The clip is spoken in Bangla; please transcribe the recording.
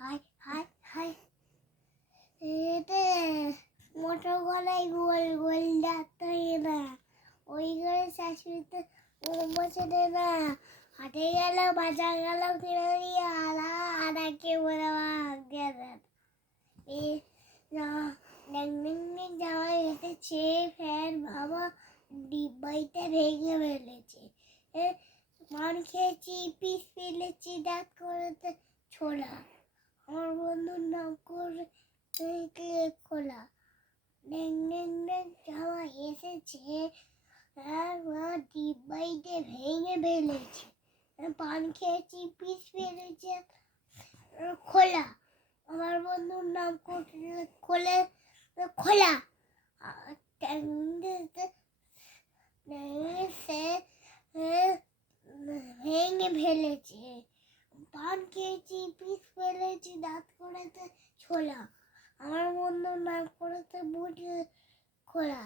হাই হাই হাই এতে মোটর গলায় গোল গোল ডাক্তার না ওই করে শাশুড়িতে বসে দে না হাটে গেল বাজার গেল কিনে দিয়ে আদাকে বলে গেল জামাই এসেছে ফ্যান বাবা ডিব্বাইতে ভেঙে ফেলেছে পান খেয়েছি পিস ফেলেছি দাঁত করেতে ছোলা আমার বন্ধুর নাম করে খোলা জামাই এসেছে ডিব্বাইতে ভেঙে ফেলেছে পান খেয়েছি পিস ফেলেছে খোলা আমার বন্ধুর নাম খোলে খোলা ভেঙে ফেলেছে পান খেয়েছি পিস ফেলেছি দাঁত করেছে ছোলা আমার বন্ধুর নাম করেছে বুঝে খোলা।